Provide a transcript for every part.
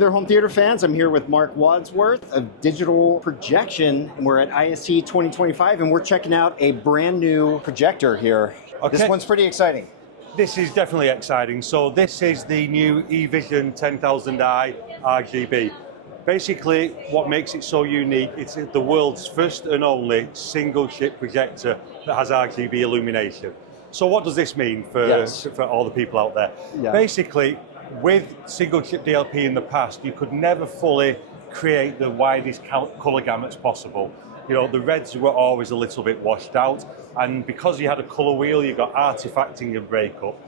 there, home theater fans. I'm here with Mark Wadsworth of Digital Projection, and we're at ISE 2025, and we're checking out a brand new projector here. Okay. This one's pretty exciting. This is definitely exciting. So this is the new eVision 10000i RGB. Basically, what makes it so unique, it's the world's first and only single chip projector that has RGB illumination. So what does this mean for all the people out there? Yeah. Basically, with single chip DLP in the past, you could never fully create the widest color gamuts possible. You know, the reds were always a little bit washed out, and because you had a color wheel, you got artifacting and breakup.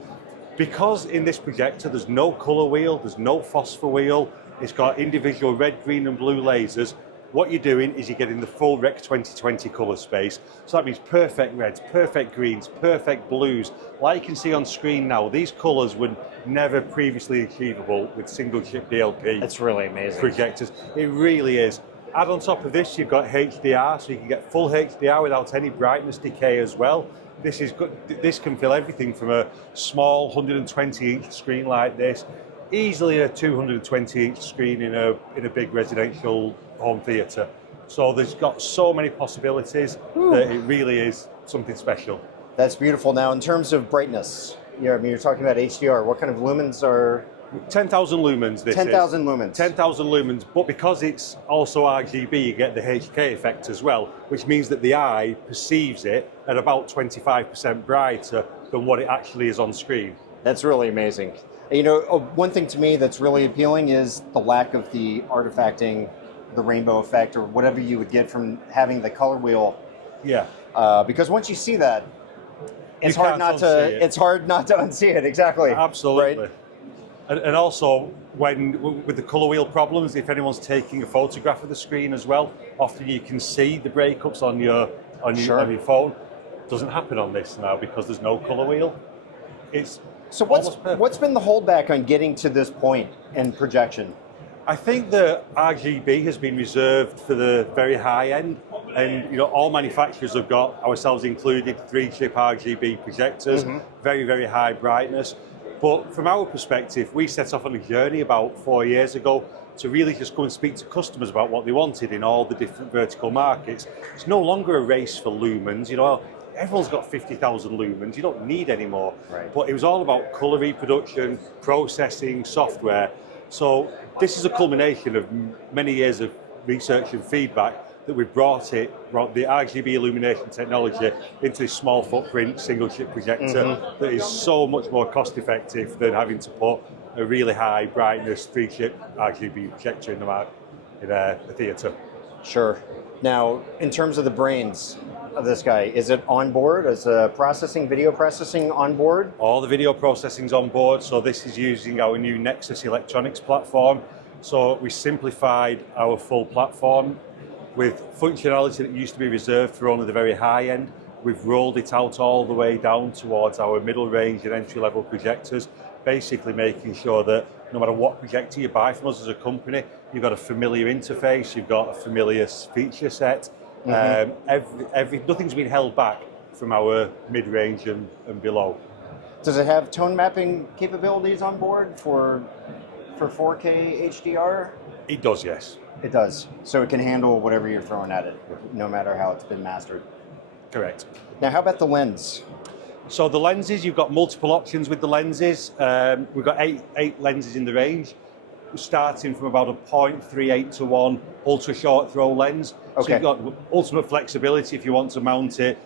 Because in this projector, there's no color wheel, there's no phosphor wheel, it's got individual red, green, and blue lasers. What you're doing is you're getting the full Rec 2020 color space. So that means perfect reds, perfect greens, perfect blues. Like you can see on screen now, these colors were never previously achievable with single chip DLP. That's really amazing. Projectors. It really is. Add on top of this, you've got HDR, so you can get full HDR without any brightness decay as well. This is good. This can fill everything from a small 120-inch screen like this, easily a 220-inch screen in a big residential home theatre. So there's got so many possibilities that it really is something special. That's beautiful. Now, in terms of brightness, I mean, you're talking about HDR. What kind of lumens are? 10,000 lumens. This 10,000 lumens. 10,000 lumens, but because it's also RGB, you get the HK effect as well, which means that the eye perceives it at about 25% brighter than what it actually is on screen. That's really amazing. You know, one thing to me that's really appealing is the lack of the artifacting, the rainbow effect, or whatever you would get from having the color wheel. Yeah. Because once you see that, it's hard not to unsee it. Exactly. Absolutely. Right? And also, with the color wheel problems, if anyone's taking a photograph of the screen as well, often you can see the breakups on your phone. It doesn't happen on this now because there's no color wheel. So what's been the holdback on getting to this point in projection? I think the RGB has been reserved for the very high end, and you know, all manufacturers have got, ourselves included, 3-chip RGB projectors, very, very high brightness. But from our perspective, we set off on a journey about 4 years ago to really just go and speak to customers about what they wanted in all the different vertical markets. It's no longer a race for lumens, you know. Everyone's got 50,000 lumens, you don't need any more. Right. But it was all about color reproduction, processing, software. So this is a culmination of many years of research and feedback that we've brought the RGB illumination technology into this small footprint single chip projector that is so much more cost effective than having to put a really high brightness 3-chip RGB projector in a theatre. Sure. Now, in terms of the brains of this guy, is it on board? Is video processing on board? All the video processing's on board, so this is using our new Nexus electronics platform. So we simplified our full platform with functionality that used to be reserved for only the very high end. We've rolled it out all the way down towards our middle range and entry level projectors, basically making sure that no matter what projector you buy from us as a company, you've got a familiar interface, you've got a familiar feature set. Nothing's been held back from our mid-range and below. Does it have tone mapping capabilities on board for 4K HDR? It does, yes. It does. So it can handle whatever you're throwing at it, no matter how it's been mastered. Correct. Now, how about the lens? So the lenses, you've got multiple options with the lenses. We've got eight lenses in the range, starting from about a 0.38 to 1 ultra short throw lens. Okay. So you've got ultimate flexibility if you want to mount it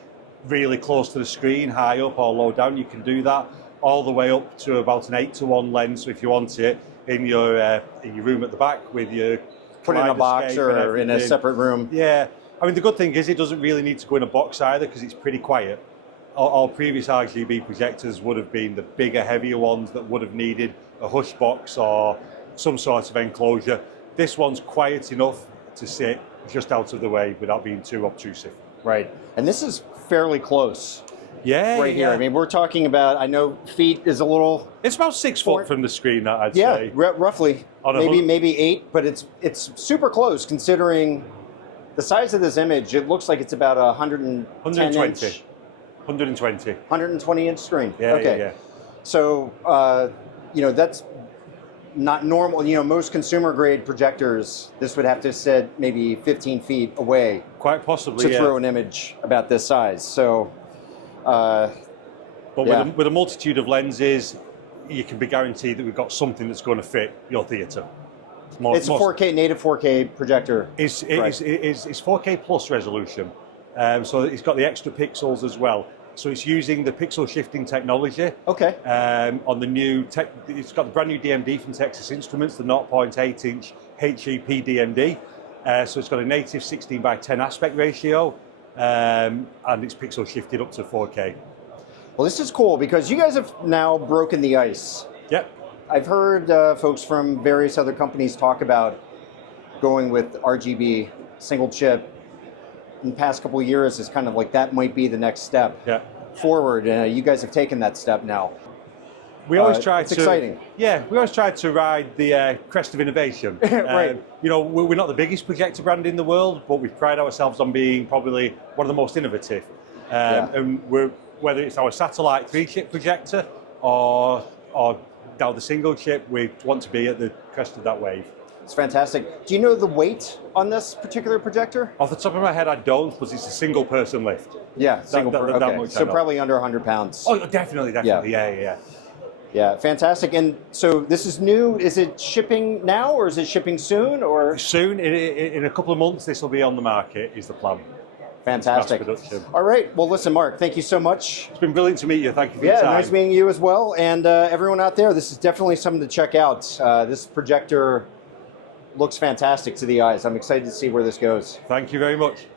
really close to the screen, high up or low down, you can do that. All the way up to about an 8 to 1 lens. So if you want it in your room at the back with your put it in a box or in a separate room. Yeah. I mean, the good thing is it doesn't really need to go in a box either because it's pretty quiet. All previous RGB projectors would have been the bigger, heavier ones that would have needed a hush box or some sort of enclosure. This one's quiet enough to sit just out of the way without being too obtrusive. Right. And this is fairly close. Yeah, right here. I mean, we're talking about, I know feet is a little... It's about 6 foot from the screen, that I'd say. Yeah, roughly. Maybe 8, but it's super close considering the size of this image. It looks like it's about 120. 120 inch screen. Yeah, okay. yeah. So, you know, that's not normal. You know, most consumer grade projectors, this would have to sit maybe 15 feet away Quite possibly, to throw an image about this size. So, but yeah. with a multitude of lenses, you can be guaranteed that we've got something that's going to fit your theatre. It's a 4K, native 4K projector. It's 4K plus resolution, so it's got the extra pixels as well. So it's using the pixel shifting technology. Okay. On the new it's got the brand new DMD from Texas Instruments, the 0.8-inch HEP DMD. So it's got a native 16:10 aspect ratio, and it's pixel shifted up to 4K. Well, this is cool because you guys have now broken the ice. Yep. I've heard folks from various other companies talk about going with RGB single chip in the past couple of years is kind of like that might be the next step forward. You guys have taken that step now. We always try it's to. exciting. Yeah, we always try to ride the crest of innovation. Right. You know, we're not the biggest projector brand in the world, but we pride ourselves on being probably one of the most innovative. And whether it's our satellite 3-chip projector or now the single chip, we want to be at the crest of that wave. It's fantastic. Do you know the weight on this particular projector? Off the top of my head, I don't, but it's a single person lift. Yeah, single person. Okay. Much So probably under 100 pounds. Oh, definitely. Yeah, fantastic. And so this is new. Is it shipping now or is it shipping soon? Or soon, in a couple of months, this will be on the market, is the plan. Fantastic. All right. Well, listen, Mark, thank you so much. It's been brilliant to meet you. Thank you for your time. Yeah, nice meeting you as well. And everyone out there, this is definitely something to check out. This projector looks fantastic to the eyes. I'm excited to see where this goes. Thank you very much.